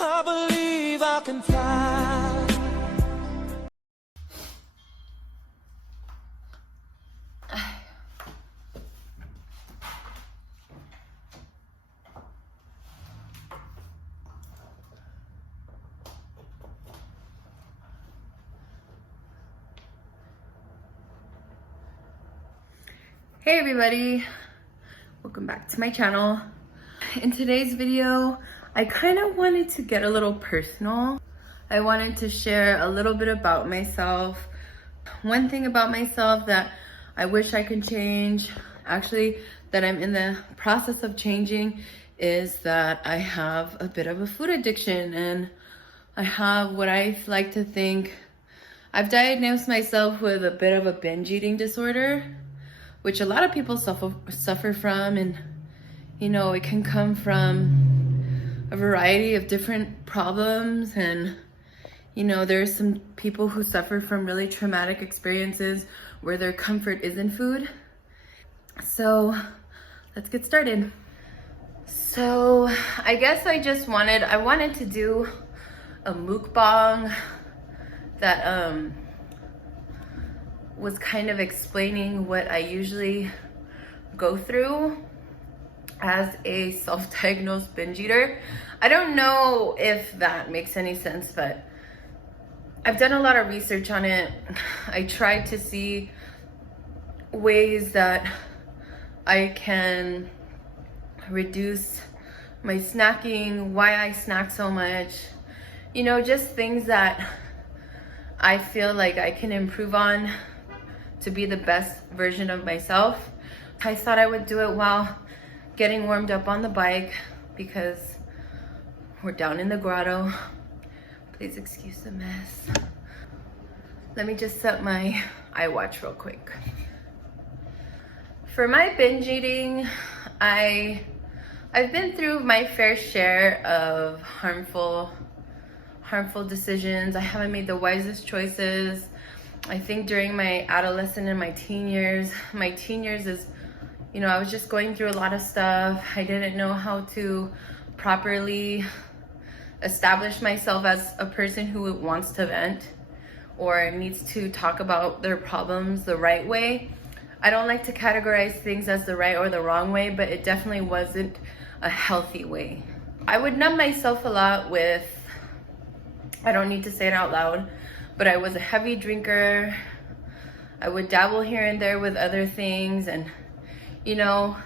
I believe I can fly. Hey everybody, welcome back to my channel. In today's video, I kind of wanted to get a little personal. I wanted to share a little bit about myself. One thing about myself that I wish I could change, actually that I'm in the process of changing, is that I have a bit of a food addiction, and I have what I like to think, I've diagnosed myself with a bit of a binge eating disorder, which a lot of people suffer from. And you know, it can come from a variety of different problems. And you know, there's some people who suffer from really traumatic experiences where their comfort is in food. So let's get started. So I guess I wanted to do a mukbang that was kind of explaining what I usually go through as a self-diagnosed binge eater. I don't know if that makes any sense, but I've done a lot of research on it. I tried to see ways that I can reduce my snacking, why I snack so much, you know, just things that I feel like I can improve on to be the best version of myself. I thought I would do it while getting warmed up on the bike because we're down in the grotto. Please excuse the mess. Let me just set my iWatch real quick. For my binge eating, I've been through my fair share of harmful decisions. I haven't made the wisest choices. I think during my adolescent and my teen years is, you know, I was just going through a lot of stuff. I didn't know how to properly establish myself as a person who wants to vent or needs to talk about their problems the right way. I don't like to categorize things as the right or the wrong way, but it definitely wasn't a healthy way. I would numb myself a lot with, I don't need to say it out loud, but I was a heavy drinker. I would dabble here and there with other things, and you know,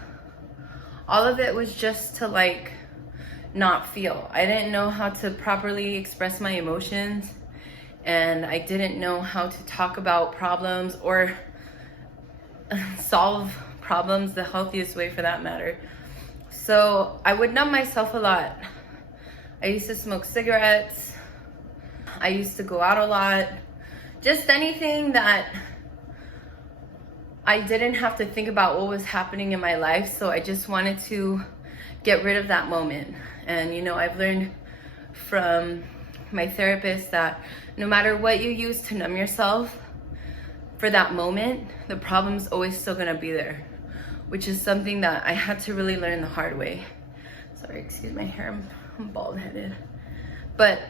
all of it was just to like not feel. I didn't know how to properly express my emotions, and I didn't know how to talk about problems or solve problems the healthiest way, for that matter. So I would numb myself a lot. I used to smoke cigarettes. I used to go out a lot. Just anything that I didn't have to think about what was happening in my life. So I just wanted to get rid of that moment. And you know, I've learned from my therapist that no matter what you use to numb yourself for that moment, the problem's always still gonna be there, which is something that I had to really learn the hard way. Sorry, excuse my hair, I'm bald-headed. But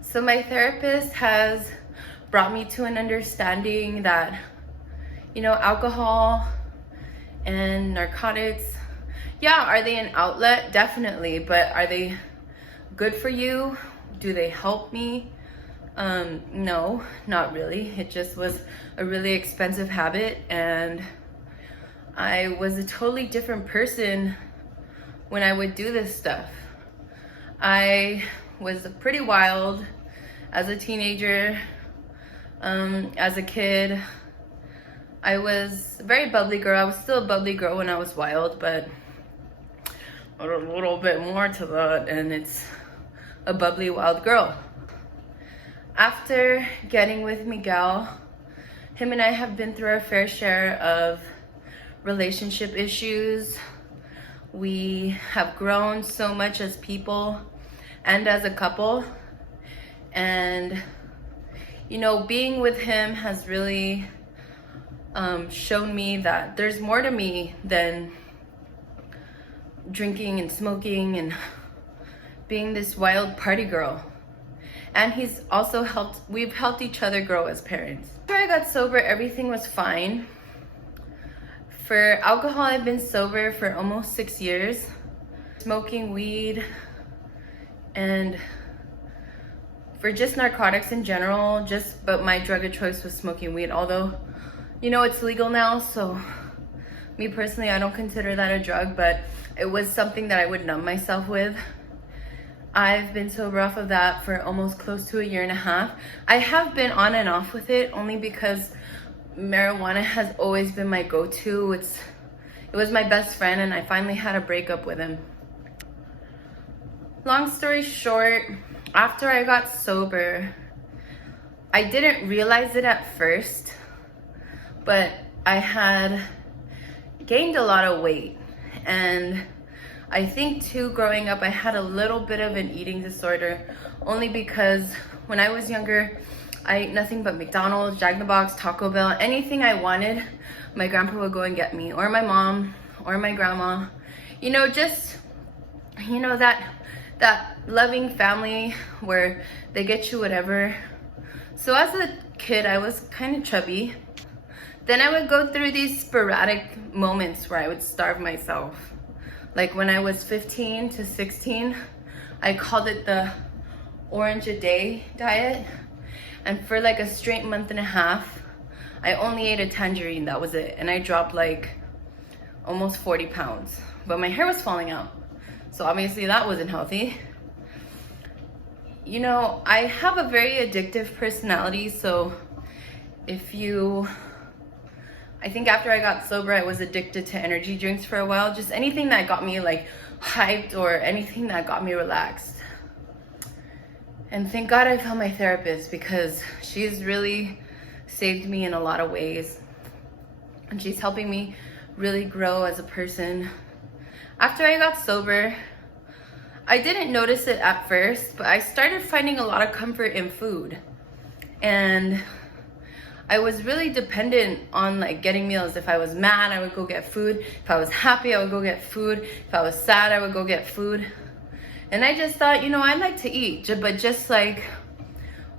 so my therapist has brought me to an understanding that, you know, alcohol and narcotics, yeah, are they an outlet? Definitely. But are they good for you? Do they help me? No, not really. It just was a really expensive habit, and I was a totally different person when I would do this stuff. I was pretty wild as a teenager. As a kid, I was a very bubbly girl. I was still a bubbly girl when I was wild, but a little bit more to that, and it's a bubbly wild girl. After getting with Miguel, him and I have been through our fair share of relationship issues. We have grown so much as people and as a couple, and you know, being with him has really shown me that there's more to me than drinking and smoking and, being this wild party girl. And we've helped each other grow as parents. After I got sober, everything was fine. For alcohol, I've been sober for almost 6 years. Smoking weed, and for just narcotics in general, but my drug of choice was smoking weed, although, you know, it's legal now, so me personally, I don't consider that a drug, but it was something that I would numb myself with. I've been sober off of that for almost close to 1.5 years. I have been on and off with it only because marijuana has always been my go-to. It was my best friend, and I finally had a breakup with him. Long story short, after I got sober, I didn't realize it at first, but I had gained a lot of weight. And I think too, growing up, I had a little bit of an eating disorder, only because when I was younger, I ate nothing but McDonald's, Jack in the Box, Taco Bell, anything I wanted, my grandpa would go and get me, or my mom, or my grandma. You know, just, you know, that loving family where they get you whatever. So as a kid, I was kind of chubby. Then I would go through these sporadic moments where I would starve myself. Like when I was 15 to 16, I called it the orange a day diet. And for like a straight 1.5 months, I only ate a tangerine, that was it. And I dropped like almost 40 pounds. But my hair was falling out. So obviously that wasn't healthy. You know, I have a very addictive personality, so I think after I got sober, I was addicted to energy drinks for a while. Just anything that got me like hyped or anything that got me relaxed. And thank God I found my therapist, because she's really saved me in a lot of ways. And she's helping me really grow as a person. After I got sober, I didn't notice it at first, but I started finding a lot of comfort in food. And I was really dependent on like getting meals. If I was mad, I would go get food. If I was happy, I would go get food. If I was sad, I would go get food. And I just thought, you know, I like to eat, but just like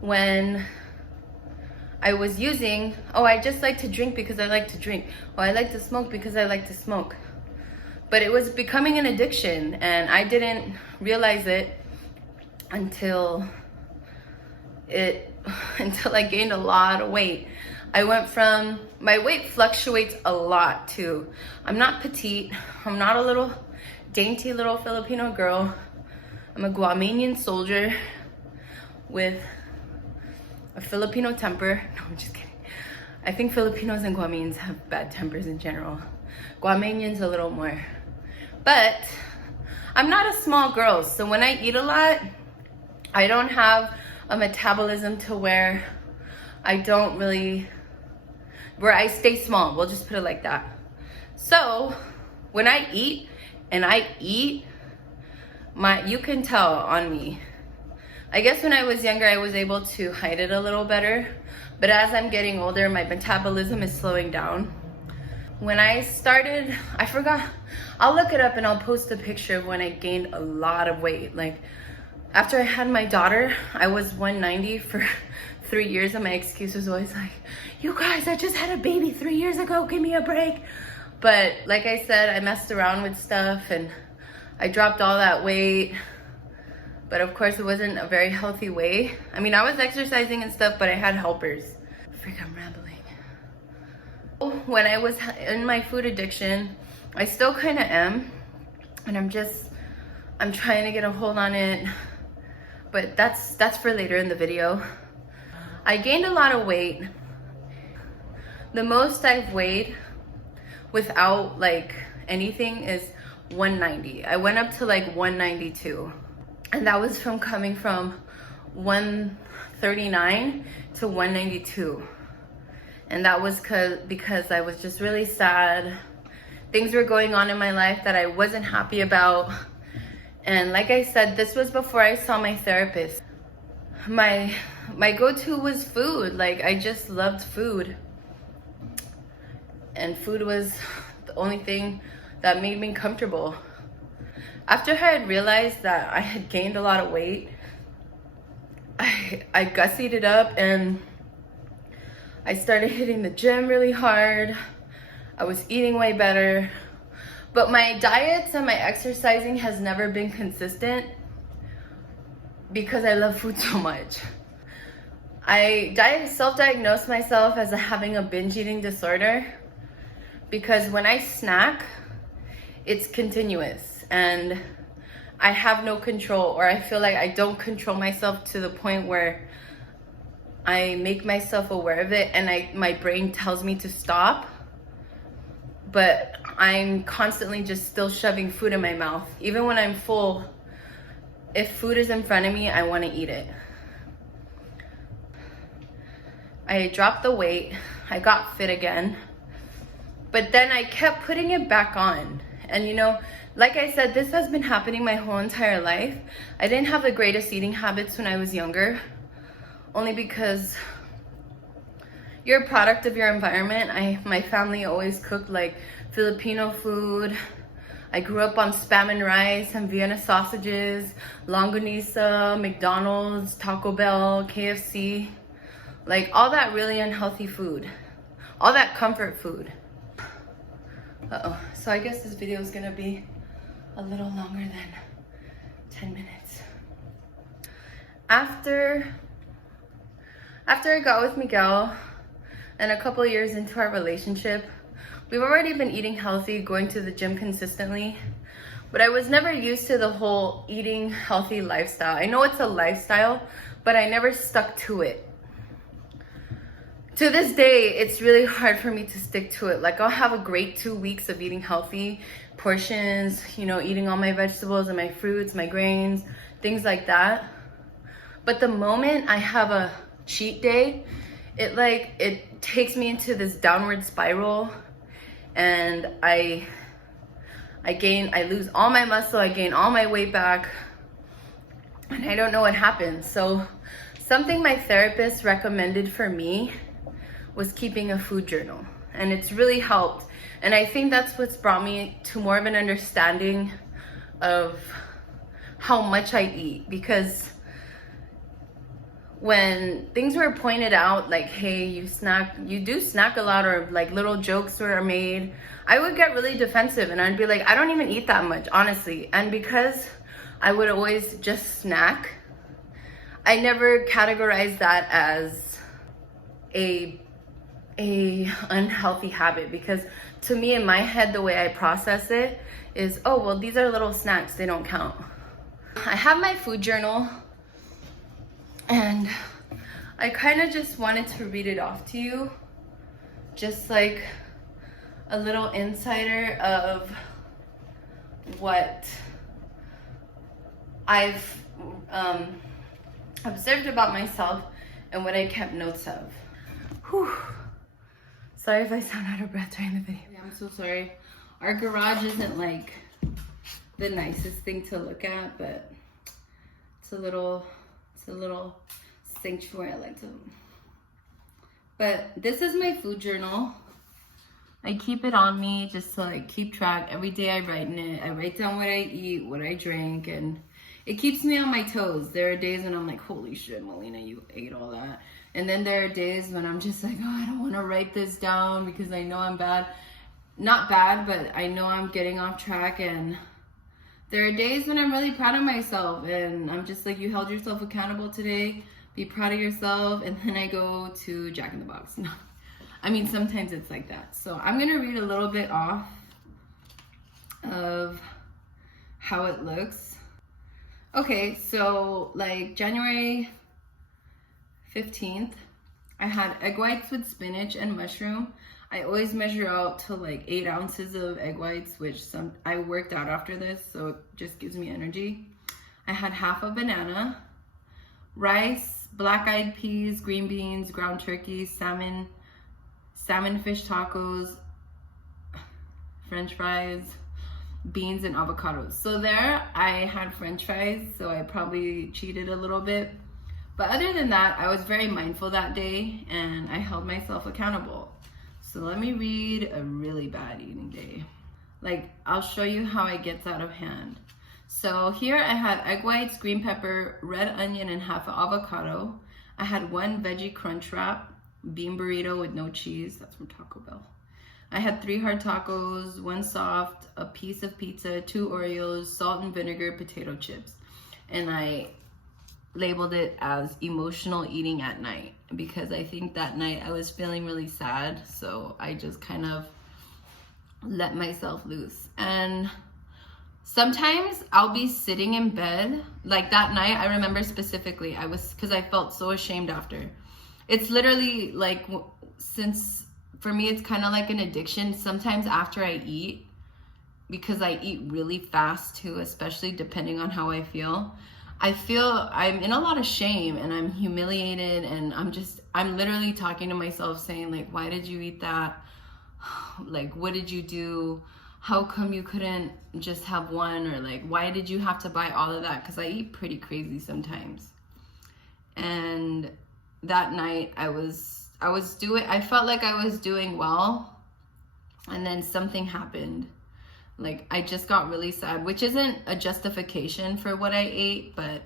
when I was using, oh, I just like to drink because I like to drink. Oh, I like to smoke because I like to smoke. But it was becoming an addiction, and I didn't realize it until I gained a lot of weight. My weight fluctuates a lot too. I'm not petite. I'm not a little dainty little Filipino girl. I'm a Guamanian soldier with a Filipino temper. No, I'm just kidding. I think Filipinos and Guamanians have bad tempers in general. Guamanians a little more. But I'm not a small girl, so when I eat a lot, I don't have a metabolism to where I stay small. We'll just put it like that. So when I eat, you can tell on me. I guess when I was younger, I was able to hide it a little better. But as I'm getting older, my metabolism is slowing down. When I started, I forgot, I'll look it up and I'll post a picture of when I gained a lot of weight. Like after I had my daughter, I was 190 for 3 years, and my excuse was always like, you guys, I just had a baby 3 years ago, give me a break. But like I said, I messed around with stuff and I dropped all that weight. But of course it wasn't a very healthy way. I mean, I was exercising and stuff, but I had helpers. I'm rambling. When I was in my food addiction, I still kind of am, and I'm trying to get a hold on it, but that's for later in the video. I gained a lot of weight. The most I've weighed without like anything is 190. I went up to like 192, and that was from coming from 139 to 192. And that was because I was just really sad. Things were going on in my life that I wasn't happy about. And like I said, this was before I saw my therapist. My go-to was food. Like, I just loved food. And food was the only thing that made me comfortable. After I had realized that I had gained a lot of weight, I gussied it up and I started hitting the gym really hard. I was eating way better. But my diets and my exercising has never been consistent because I love food so much. I self-diagnosed myself as having a binge eating disorder because when I snack, it's continuous and I have no control, or I feel like I don't control myself to the point where I make myself aware of it and my brain tells me to stop, but I'm constantly just still shoving food in my mouth. Even when I'm full, if food is in front of me, I want to eat it. I dropped the weight, I got fit again, but then I kept putting it back on. And you know, like I said, this has been happening my whole entire life. I didn't have the greatest eating habits when I was younger, only because you're a product of your environment. My family always cooked like Filipino food. I grew up on Spam and rice and Vienna sausages, longanisa, McDonald's, Taco Bell, KFC. Like all that really unhealthy food, all that comfort food. So I guess this video is gonna be a little longer than 10 minutes. After I got with Miguel and a couple years into our relationship, we've already been eating healthy, going to the gym consistently, but I was never used to the whole eating healthy lifestyle. I know it's a lifestyle, but I never stuck to it. To this day, it's really hard for me to stick to it. Like I'll have a great 2 weeks of eating healthy portions, you know, eating all my vegetables and my fruits, my grains, things like that. But the moment I have a cheat day, it takes me into this downward spiral, and I lose all my muscle, I gain all my weight back, and I don't know what happens. So something my therapist recommended for me was keeping a food journal, and it's really helped. And I think that's what's brought me to more of an understanding of how much I eat, because when things were pointed out, like, hey, you do snack a lot, or like little jokes were made, I would get really defensive and I'd be like, I don't even eat that much, honestly. And because I would always just snack, I never categorized that as a unhealthy habit, because to me, in my head, the way I process it is, oh, well, these are little snacks, they don't count. I have my food journal, and I kind of just wanted to read it off to you, just like a little insider of what I've observed about myself and what I kept notes of. Whew. Sorry if I sound out of breath during the video. I'm so sorry. Our garage isn't like the nicest thing to look at, but it's a little sanctuary I like to. But this is my food journal. I keep it on me just to like keep track. Every day I write in it. I write down what I eat, what I drink, and it keeps me on my toes. There are days when I'm like, holy shit, Melina, you ate all that. And then there are days when I'm just like, oh, I don't want to write this down because I know I'm bad. Not bad, but I know I'm getting off track. And there are days when I'm really proud of myself and I'm just like, you held yourself accountable today. Be proud of yourself. And then I go to Jack in the Box. No, I mean, sometimes it's like that. So I'm going to read a little bit off of how it looks. Okay, so like January 15th, I had egg whites with spinach and mushroom. I always measure out to like 8 ounces of egg whites, which I worked out after this, so it just gives me energy. I had half a banana, rice, black-eyed peas, green beans, ground turkey, salmon fish tacos, French fries, beans, and avocados. So there I had French fries, so I probably cheated a little bit. But other than that, I was very mindful that day and I held myself accountable. So let me read a really bad eating day. Like, I'll show you how it gets out of hand. So here I have egg whites, green pepper, red onion, and half an avocado. I had one veggie crunch wrap, bean burrito with no cheese. That's from Taco Bell. I had 3 hard tacos, 1 soft, a piece of pizza, 2 Oreos, salt and vinegar, potato chips. And I labeled it as emotional eating at night because I think that night I was feeling really sad. So I just kind of let myself loose. And sometimes I'll be sitting in bed, like that night, I remember specifically, because I felt so ashamed after. It's literally like, since for me, it's kind of like an addiction. Sometimes after I eat, because I eat really fast too, especially depending on how I feel I'm in a lot of shame and I'm humiliated, and I'm literally talking to myself saying like, why did you eat that? Like, what did you do? How come you couldn't just have one? Or like, why did you have to buy all of that? Because I eat pretty crazy sometimes. And that night I felt like I was doing well, and then something happened. Like, I just got really sad, which isn't a justification for what I ate, but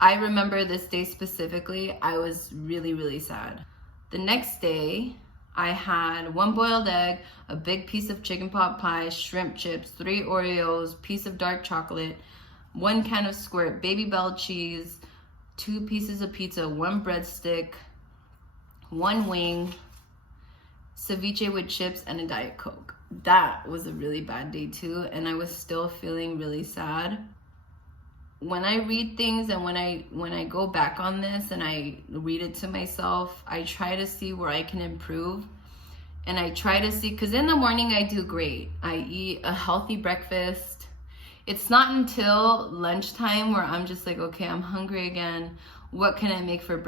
I remember this day specifically, I was really, really sad. The next day, I had 1 boiled egg, a big piece of chicken pot pie, shrimp chips, 3 Oreos, piece of dark chocolate, 1 can of squirt, Baby Bell cheese, 2 pieces of pizza, 1 breadstick, 1 wing, ceviche with chips, and a Diet Coke. That was a really bad day too, and I was still feeling really sad. When I read things and when I go back on this and I read it to myself, I try to see where I can improve. And I try to see, because in the morning I do great. I eat a healthy breakfast. It's not until lunchtime where I'm just like, okay, I'm hungry again. What can I make for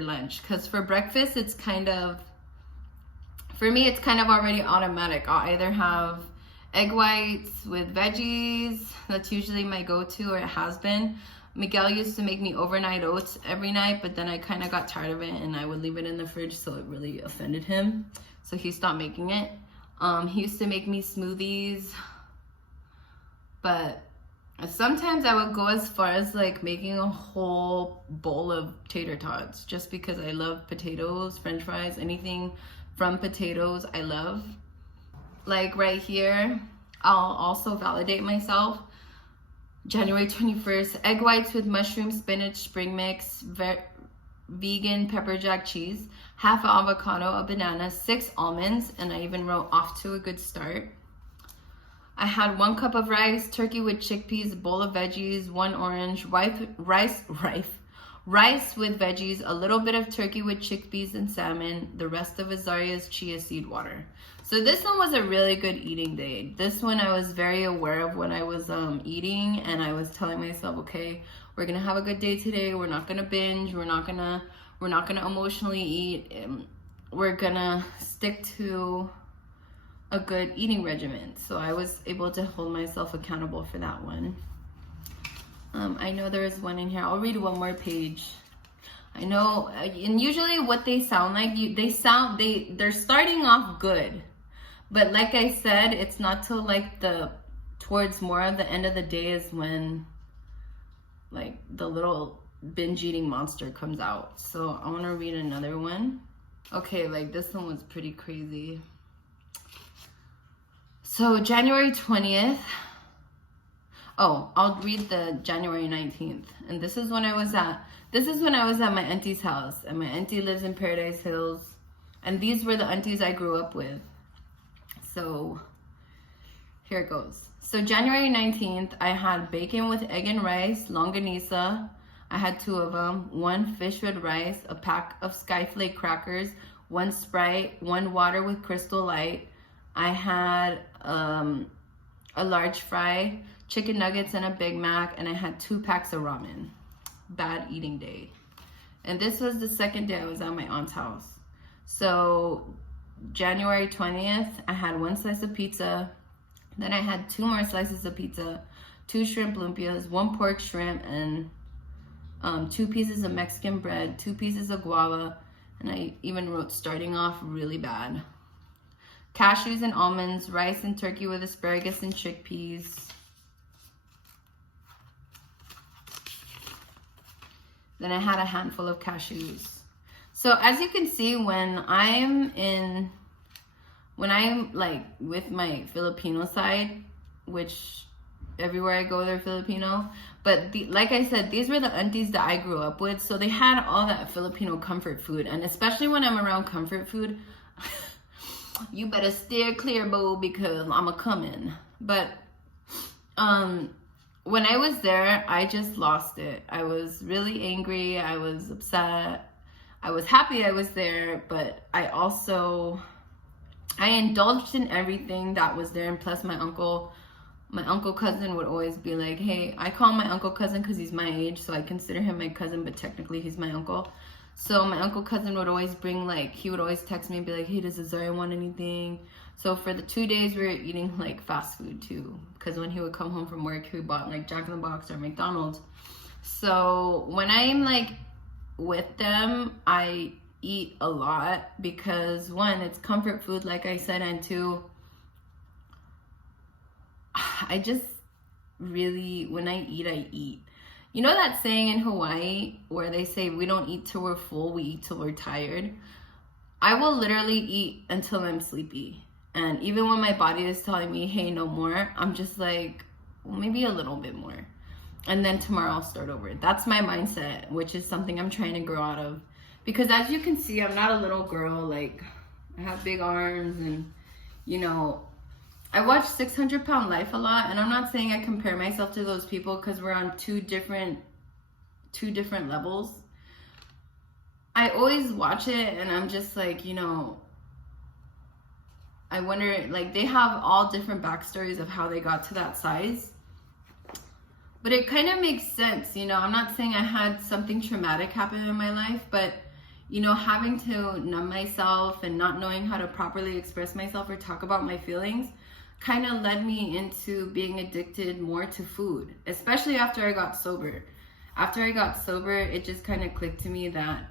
lunch? Because for breakfast, it's kind of, for me, it's kind of already automatic. I'll either have egg whites with veggies. That's usually my go-to, or it has been. Miguel used to make me overnight oats every night, but then I kind of got tired of it and I would leave it in the fridge, so it really offended him. So he stopped making it. He used to make me smoothies, but sometimes I would go as far as like making a whole bowl of tater tots, just because I love potatoes, french fries, anything from potatoes I love. Like right here, I'll also validate myself. January 21st, egg whites with mushroom, spinach, spring mix, vegan pepper jack cheese, half an avocado, a banana, 6 almonds, and I even wrote off to a good start. I had 1 cup of rice, turkey with chickpeas, a bowl of veggies, 1 orange, rice with veggies, a little bit of turkey with chickpeas and salmon, the rest of Azaria's chia seed water. So this one was a really good eating day. This one I was very aware of what I was eating, and I was telling myself, okay, we're gonna have a good day today. We're not gonna binge. We're not gonna emotionally eat. We're gonna stick to a good eating regimen. So I was able to hold myself accountable for that one. I know there is one in here. I'll read one more page. I know, and usually what they sound like, they're starting off good. But like I said, it's not till like towards more of the end of the day is when like the little binge eating monster comes out. So I want to read another one. Okay, like this one was pretty crazy. So January 20th. Oh, I'll read the January 19th. And this is when I was at my auntie's house. And my auntie lives in Paradise Hills. And these were the aunties I grew up with. So here it goes. So January 19th, I had bacon with egg and rice, longanisa. I had 2 of them. 1 fish with rice, a pack of Skyflake crackers, 1 Sprite, 1 water with Crystal Light. I had a large fry, chicken nuggets, and a Big Mac, and I had 2 packs of ramen. Bad eating day. And this was the second day I was at my aunt's house. So January 20th, I had 1 slice of pizza. Then I had 2 more slices of pizza, 2 shrimp lumpias, 1 pork shrimp, and 2 pieces of Mexican bread, 2 pieces of guava, and I even wrote starting off really bad. Cashews and almonds, rice and turkey with asparagus and chickpeas. Then I had a handful of cashews. So as you can see, when I'm like with my Filipino side, which everywhere I go they're Filipino, but like I said, these were the aunties that I grew up with, so they had all that Filipino comfort food. And especially when I'm around comfort food, you better steer clear, boo, because I'm a coming. But when I was there, I just lost it. I was really angry. I was upset. I was happy I was there, but I indulged in everything that was there. And plus my uncle cousin would always be like, hey, I call my uncle cousin because he's my age, so I consider him my cousin, but technically he's my uncle. So my uncle cousin would always bring, like, he would always text me and be like, hey, does Azaria want anything? So for the 2 days, we were eating, like, fast food, too. Because when he would come home from work, he bought, like, Jack in the Box or McDonald's. So when I'm, like, with them, I eat a lot because, one, it's comfort food, like I said, and two, I just really, when I eat. You know that saying in Hawaii where they say we don't eat till we're full, we eat till we're tired? I will literally eat until I'm sleepy. And even when my body is telling me, hey, no more, I'm just like, well, maybe a little bit more. And then tomorrow I'll start over. That's my mindset, which is something I'm trying to grow out of. Because as you can see, I'm not a little girl. Like, I have big arms and, you know, I watch 600 Pound Life a lot, and I'm not saying I compare myself to those people because we're on two different levels. I always watch it and I'm just like, you know, I wonder, like, they have all different backstories of how they got to that size. But it kind of makes sense, you know. I'm not saying I had something traumatic happen in my life, but, you know, having to numb myself and not knowing how to properly express myself or talk about my feelings kind of led me into being addicted more to food, especially after I got sober. After I got sober, it just kind of clicked to me that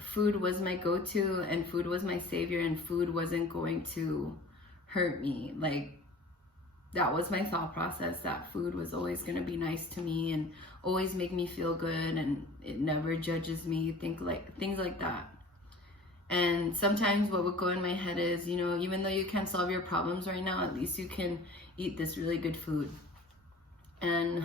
food was my go-to and food was my savior and food wasn't going to hurt me. Like, that was my thought process, that food was always going to be nice to me and always make me feel good and it never judges me, things like that. And sometimes what would go in my head is, you know, even though you can't solve your problems right now, at least you can eat this really good food. And,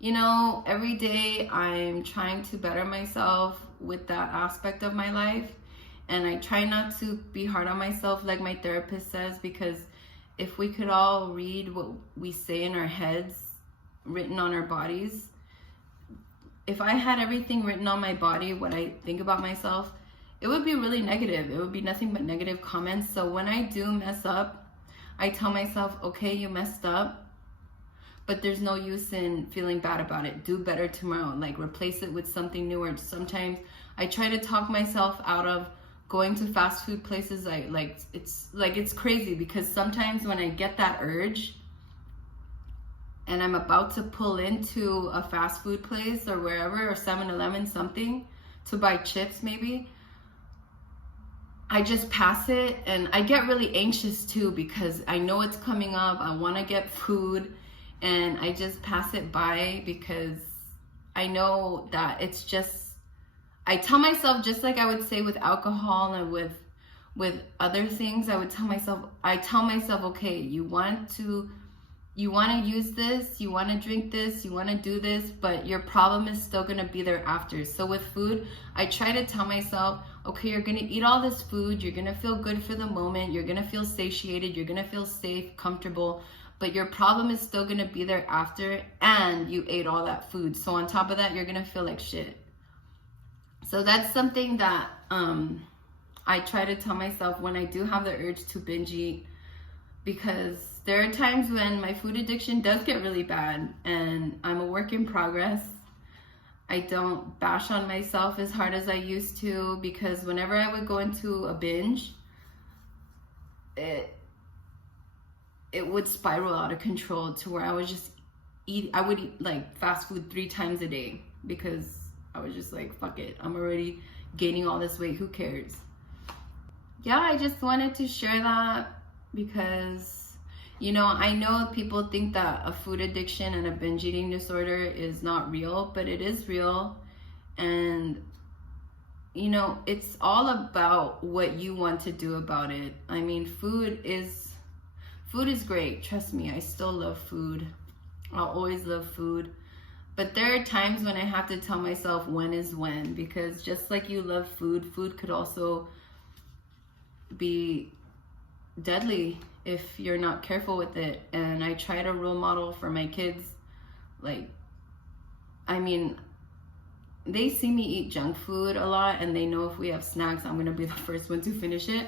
you know, every day I'm trying to better myself with that aspect of my life. And I try not to be hard on myself like my therapist says, because if we could all read what we say in our heads written on our bodies, if I had everything written on my body, what I think about myself, it would be really negative. It would be nothing but negative comments. So when I do mess up, I tell myself, okay, you messed up, but there's no use in feeling bad about it. Do better tomorrow. Like, replace it with something newer. Sometimes I try to talk myself out of going to fast food places. It's crazy because sometimes when I get that urge and I'm about to pull into a fast food place or wherever, or 7-Eleven, something, to buy chips maybe, I just pass it, and I get really anxious too because I know it's coming up. I want to get food, and I just pass it by because I know that it's just, I tell myself, just like I would say with alcohol and with other things, I tell myself, okay, you want to use this, you want to drink this, you want to do this, but your problem is still going to be there after. So with food, I try to tell myself, okay, you're going to eat all this food, you're going to feel good for the moment, you're going to feel satiated, you're going to feel safe, comfortable, but your problem is still going to be there after, and you ate all that food. So on top of that, you're going to feel like shit. So that's something that I try to tell myself when I do have the urge to binge eat, because there are times when my food addiction does get really bad and I'm a work in progress. I don't bash on myself as hard as I used to, because whenever I would go into a binge, it would spiral out of control to where I would eat like fast food 3 times a day, because I was just like, fuck it, I'm already gaining all this weight, who cares? Yeah, I just wanted to share that because You know, I know people think that a food addiction and a binge eating disorder is not real, but it is real. And, you know, it's all about what you want to do about it. I mean, food is great. Trust me, I still love food. I'll always love food. But there are times when I have to tell myself when is when, because just like you love food, food could also be deadly if you're not careful with it. And I try to role model for my kids. Like, I mean, they see me eat junk food a lot, and they know if we have snacks, I'm gonna be the first one to finish it.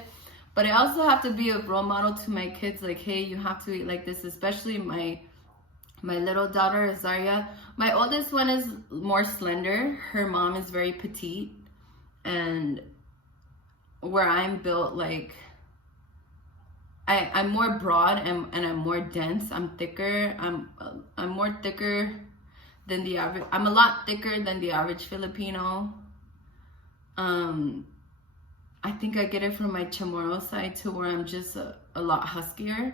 But I also have to be a role model to my kids, like, hey, you have to eat like this, especially my little daughter, Azaria. My oldest one is more slender. Her mom is very petite. And where I'm built, like, I'm more broad and I'm more dense. I'm thicker. I'm more thicker than the average. I'm a lot thicker than the average Filipino. I think I get it from my Chamorro side to where I'm just a lot huskier.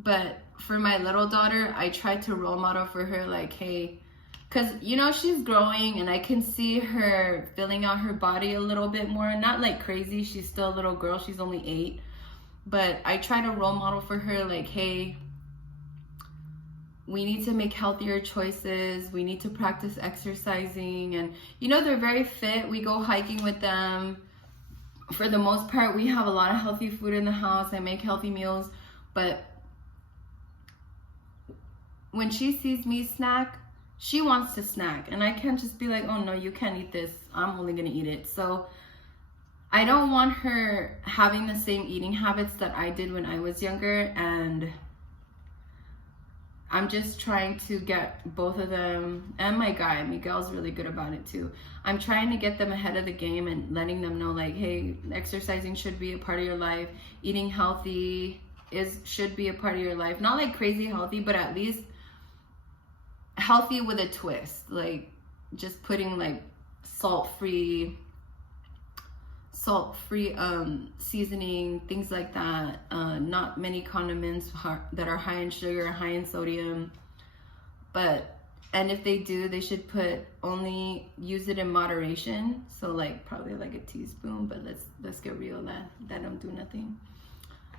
But for my little daughter, I try to role model for her, like, hey, because, you know, she's growing and I can see her filling out her body a little bit more. Not like crazy. She's still a little girl. She's only 8. But I try to role model for her, like, hey, we need to make healthier choices. We need to practice exercising. And, you know, they're very fit. We go hiking with them. For the most part, we have a lot of healthy food in the house. I make healthy meals. But when she sees me snack, she wants to snack. And I can't just be like, oh, no, you can't eat this. I'm only going to eat it. So I don't want her having the same eating habits that I did when I was younger. And I'm just trying to get both of them, and my guy, Miguel's really good about it too. I'm trying to get them ahead of the game and letting them know, like, hey, exercising should be a part of your life. Eating healthy should be a part of your life. Not like crazy healthy, but at least healthy with a twist. Like, just putting like salt-free seasoning, things like that. Not many condiments that are high in sugar, high in sodium. And if they do, they should only use it in moderation. So like probably like a teaspoon, but let's get real, that don't do nothing.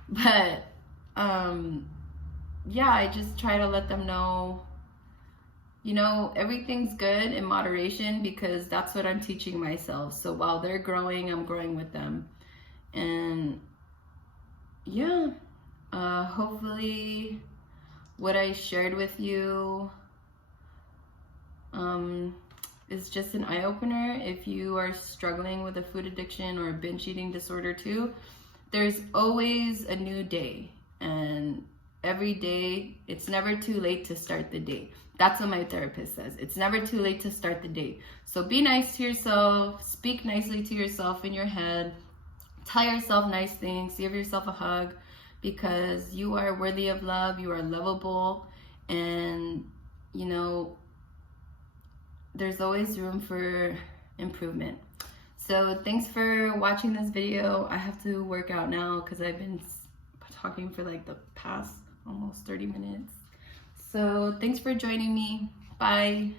But yeah, I just try to let them know, you know, everything's good in moderation, because that's what I'm teaching myself. So while they're growing, I'm growing with them. And yeah, hopefully what I shared with you is just an eye-opener. If you are struggling with a food addiction or a binge eating disorder too, there's always a new day. And every day, it's never too late to start the day. That's what my therapist says. It's never too late to start the day. So be nice to yourself. Speak nicely to yourself in your head. Tell yourself nice things. Give yourself a hug, because you are worthy of love. You are lovable. And, you know, there's always room for improvement. So thanks for watching this video. I have to work out now because I've been talking for like the past almost 30 minutes. So thanks for joining me. Bye.